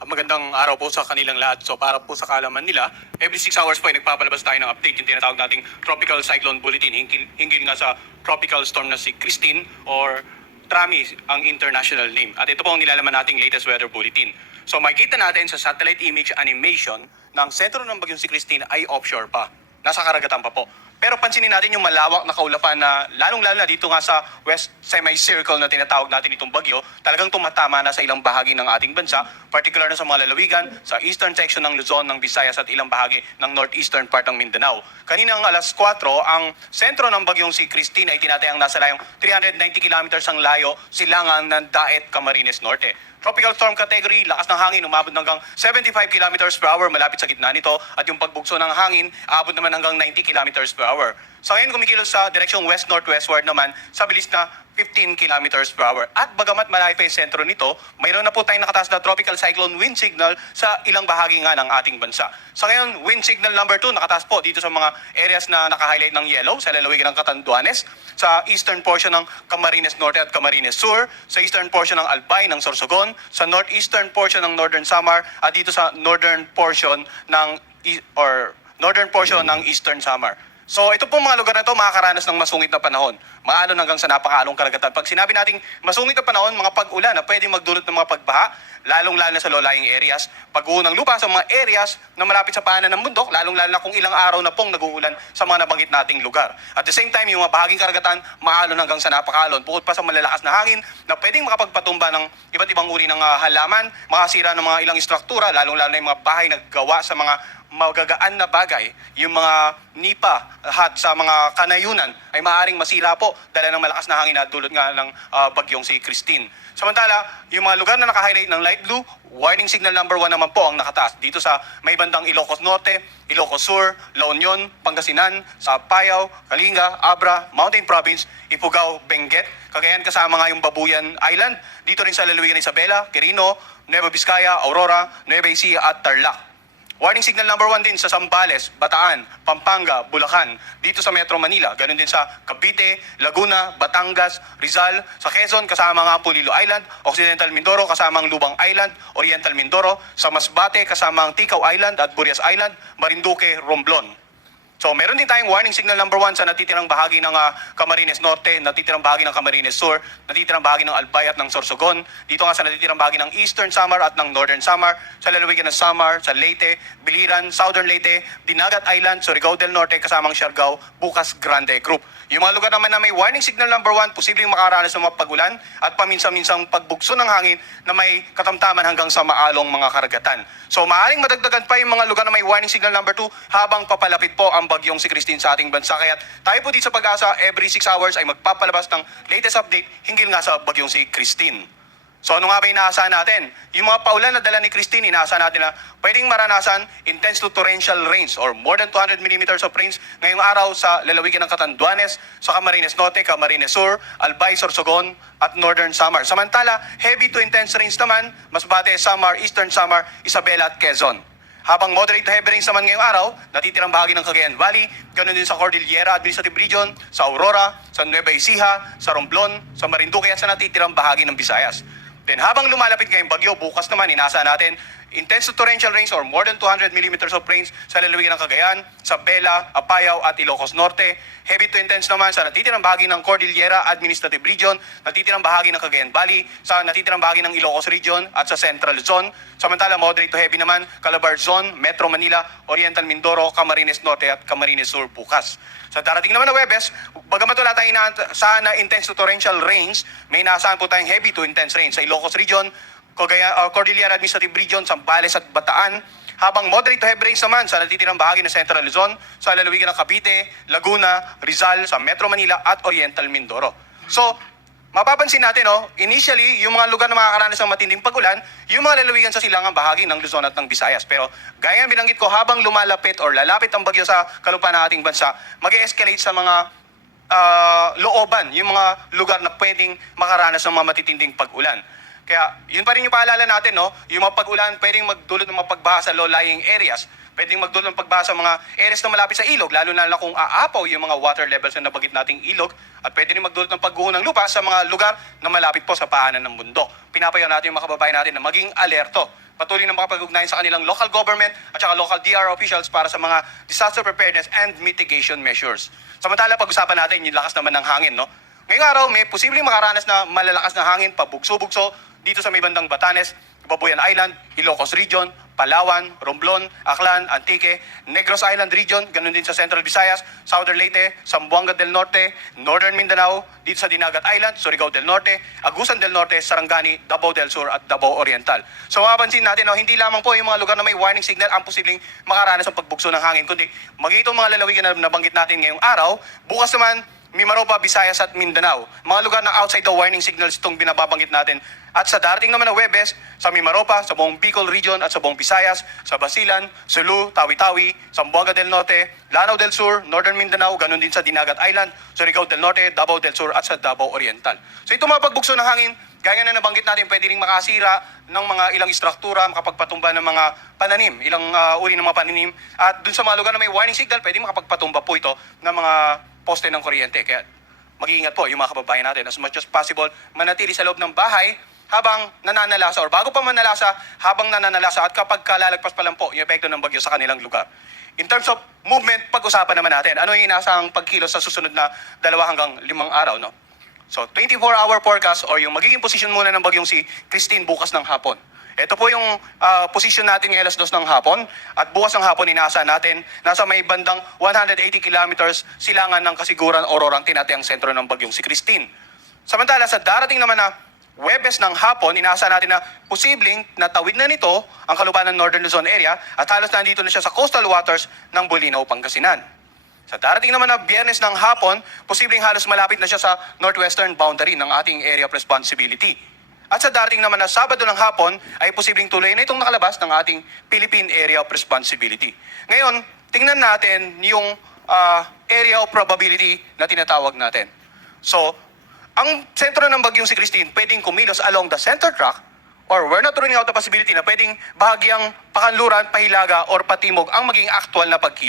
Magandang araw po sa kanilang lahat. So para po sa kaalaman nila, every 6 hours po ay nagpapalabas tayo ng update, yung tinatawag nating Tropical Cyclone Bulletin. Hinggil nga sa tropical storm na si Christine or Trami ang international name. At ito po ang nilalaman nating latest weather bulletin. So makikita natin sa satellite image animation ng sentro ng bagyong si Christine ay offshore pa. Nasa karagatan pa po. Pero pansinin natin yung malawak na kaulapan na lalong-lalo na dito nga sa west semicircle na tinatawag natin itong bagyo, talagang tumatama na sa ilang bahagi ng ating bansa, particular na sa mga lalawigan, sa eastern section ng Luzon, ng Visayas at ilang bahagi ng northeastern part ng Mindanao. Kaninang alas 4, ang sentro ng bagyong si Christine ay tinatayang nasa layong 390 kilometers ang layo silangan ng Daet, Camarines Norte. Tropical storm category, lakas ng hangin, umabot hanggang 75 kilometers per hour malapit sa gitna nito at yung pagbugso ng hangin, aabot naman hanggang 90 kilometers per hour. Sa ngayon, kumikilos sa direksyong west-northwestward naman sa bilis na 15 kilometers per hour. At bagamat malayo pa yung sentro nito, mayroon na po tayong nakataas na tropical cyclone wind signal sa ilang bahagi nga ng ating bansa. Sa ngayon, wind signal number 2 nakataas po dito sa mga areas na naka-highlight ng yellow sa lalawigan ng Catanduanes, sa eastern portion ng Camarines Norte at Camarines Sur, sa eastern portion ng Albay ng Sorsogon, sa northeastern portion ng Northern Samar at dito sa northern portion ng Eastern Samar. So ito pong mga lugar na ito makakaranas ng masungit na panahon. Maalon hanggang sa napakaalong karagatan. Pag sinabi nating masungit na panahon, mga pag-ulan na pwedeng magdulot ng mga pagbaha, lalong-lalo na sa low-lying areas, pag-uho ng lupa sa mga areas na malapit sa paanan ng bundok, lalong-lalo na kung ilang araw na pong nag-uulan sa mga nabanggit nating lugar. At the same time, yung mga bahaging karagatan, maalon hanggang sa napakaalon. Bukod pa sa malalakas na hangin na pwedeng makapagpatumba ng iba't ibang uri ng halaman, makasira ng mga ilang istruktura, lalong-lalo na yung mga bahay na gawa sa mga magagaan na bagay, yung mga nipa at sa mga kanayunan ay maaaring masira po dala ng malakas na hangin at dulot nga ng bagyong si Christine. Samantala, yung mga lugar na naka-highlight ng light blue, warning signal number 1 naman po ang nakataas. Dito sa may bandang Ilocos Norte, Ilocos Sur, La Union, Pangasinan, sa Apayao, Kalinga, Abra, Mountain Province, Ifugao, Benguet, Cagayan kasama nga yung Babuyan Island, dito rin sa lalawigan ng Isabela, Quirino, Nueva Vizcaya, Aurora, Nueva Ecija at Tarlac. Warning signal number 1 din sa Zambales, Bataan, Pampanga, Bulacan, dito sa Metro Manila, ganun din sa Cavite, Laguna, Batangas, Rizal, sa Quezon kasama nga ang Pulilo Island, Occidental Mindoro kasama ang Lubang Island, Oriental Mindoro, sa Masbate kasama ang Ticao Island at Burias Island, Marinduque, Romblon. So meron din tayong warning signal number 1 sa natitirang bahagi ng Camarines Norte, natitirang bahagi ng Camarines Sur, natitirang bahagi ng Albay at ng Sorsogon, dito nga sa natitirang bahagi ng Eastern Samar at ng Northern Samar, sa lalawigan ng Samar, sa Leyte, Biliran, Southern Leyte, Dinagat Island, Surigao del Norte kasamang Siargao, Bukas Grande Group. Yung mga lugar naman na may warning signal number 1, posibleng makaranas ng mga pagulan at paminsan-minsang pagbugso ng hangin na may katamtaman hanggang sa maalong mga karagatan. So maaaring madagdagan pa yung mga lugar na may warning signal number 2 habang papalapit po ang bagyong si Christine sa ating bansa. Kaya tayo po dito sa Pag-asa, every 6 hours ay magpapalabas ng latest update hinggil nga sa bagyong si Christine. So ano nga ba inaasahan natin? Yung mga paulan na dala ni Christine, inaasahan natin na pwedeng maranasan intense to torrential rains or more than 200 millimeters of rains ngayong araw sa lalawigan ng Catanduanes, sa Camarines Norte, Camarines Sur, Albay, Sorsogon at Northern Samar. Samantala, heavy to intense rains naman, Masbate, Samar, Eastern Samar, Isabela at Quezon. Habang moderate to heavy rains naman ngayong araw, natitirang bahagi ng Cagayan Valley, ganoon din sa Cordillera Administrative Region, sa Aurora, sa Nueva Ecija, sa Romblon, sa Marinduque at sa natitirang bahagi ng Visayas. Then habang lumalapit ngayong bagyo, bukas naman inaasahan natin intense to torrential rains or more than 200 millimeters of rains sa lalawigan ng Cagayan, sa Bela, Apayao at Ilocos Norte. Heavy to intense naman sa natitirang bahagi ng Cordillera Administrative Region, natitirang bahagi ng Cagayan Valley, sa natitirang bahagi ng Ilocos Region at sa Central Luzon. Samantala moderate to heavy naman Calabar Zone, Metro Manila, Oriental Mindoro, Camarines Norte at Camarines Sur bukas. Sa darating naman na Webes, bagamat wala tayong inaasahan na intense to torrential rains, may inaasahan po tayong heavy to intense rains sa Ilocos Region, Cordillera Administrative Region, Zambales at Bataan, habang moderate to heavy rains naman sa natitirang bahagi ng Central Luzon, sa lalawigan ng Cavite, Laguna, Rizal, sa Metro Manila at Oriental Mindoro. So, mapapansin natin, initially, yung mga lugar na makakaranas ng matinding pagulan, yung mga lalawigan sa silangang bahagi ng Luzon at ng Visayas. Pero gaya ng binanggit ko, habang lumalapit or lalapit ang bagyo sa kalupaan ng ating bansa, mag-escalate sa mga looban, yung mga lugar na pwedeng makaranas ng mga matitinding pagulan. Kaya yun pa rin yung paalala natin, yung mga pag-ulan pwedeng magdulot ng mga pagbaha sa low-lying areas, pwedeng magdulot ng pagbaha sa mga areas na malapit sa ilog, lalo na kung aapaw yung mga water levels na nabagit nating ilog, at pwede rin magdulot ng pagguho ng lupa sa mga lugar na malapit po sa paanan ng bundok. Pinapayaw natin yung mga kababayan natin na maging alerto patuloy na makapag-ugnayan sa kanilang local government at saka local DR officials para sa mga disaster preparedness and mitigation measures. Samantala, pag-usapan natin yung lakas naman ng hangin, no? Ngayong araw, may posibleng makaranas na malalakas na hangin, pabugso-bugso dito sa may bandang Batanes, Babuyan Island, Ilocos Region, Palawan, Romblon, Aklan, Antique, Negros Island Region, ganun din sa Central Visayas, Southern Leyte, Zamboanga del Norte, Northern Mindanao, dito sa Dinagat Island, Surigao del Norte, Agusan del Norte, Sarangani, Davao del Sur at Davao Oriental. So mapapansin natin, no, hindi lamang po yung mga lugar na may warning signal ang posibleng makaranas ng pagbugso ng hangin, kundi maging itong mga lalawigan na nabanggit natin ngayong araw, bukas naman Mimaropa, Visayas at Mindanao. Mga lugar na outside the warning signals itong binababanggit natin. At sa darating naman na Huwebes, sa Mimaropa, sa buong Bicol Region at sa buong Visayas, sa Basilan, Sulu, Tawi-Tawi, Zamboanga del Norte, Lanao del Sur, Northern Mindanao, ganun din sa Dinagat Island, Surigao del Norte, Davao del Sur at sa Davao Oriental. So ito mga pagbugso ng hangin, gaya na nabanggit natin, pwede rin makasira ng mga ilang istruktura, makapagpatumba ng mga pananim, ilang uri ng mga pananim. At dun sa mga lugar na may warning signal, pwede makapagpatumba po ito ng mga poste ng kuryente. Kaya mag-iingat po yung mga kababayan natin. As much as possible, manatili sa loob ng bahay habang nananalasa or bago pa manalasa, habang nananalasa at kapag kalalagpas pa lang po yung epekto ng bagyo sa kanilang lugar. In terms of movement, pag-usapan naman natin. Ano yung inaasahang pagkilos sa susunod na 2 hanggang 5 araw, no? So, 24-hour forecast or yung magiging position muna ng bagyong si Christine bukas ng hapon. Ito po yung position natin ngayon alas 2 ng hapon at bukas ng hapon inaasahan natin nasa may bandang 180 kilometers silangan ng Kasiguran, Aurora ang tinatayang sentro ng bagyong si Christine. Samantala sa darating naman na Huwebes ng hapon, inaasahan natin na posibleng natawid na nito ang kalupaan ng Northern Luzon area at halos nandito na siya sa coastal waters ng Bolinao, Pangasinan. Sa darating naman na Biyernes ng hapon, posibleng halos malapit na siya sa northwestern boundary ng ating area of responsibility. At sa darating naman na Sabado ng hapon, ay posibleng tuloy na itong nakalabas ng ating Philippine Area of Responsibility. Ngayon, tingnan natin yung area of probability na tinatawag natin. So, ang sentro ng bagyong si Christine pwedeng kumilos along the center track or we're not ruling out the possibility na pwedeng bahagyang pakanluran, pahilaga or patimog ang maging actual na pagkilos.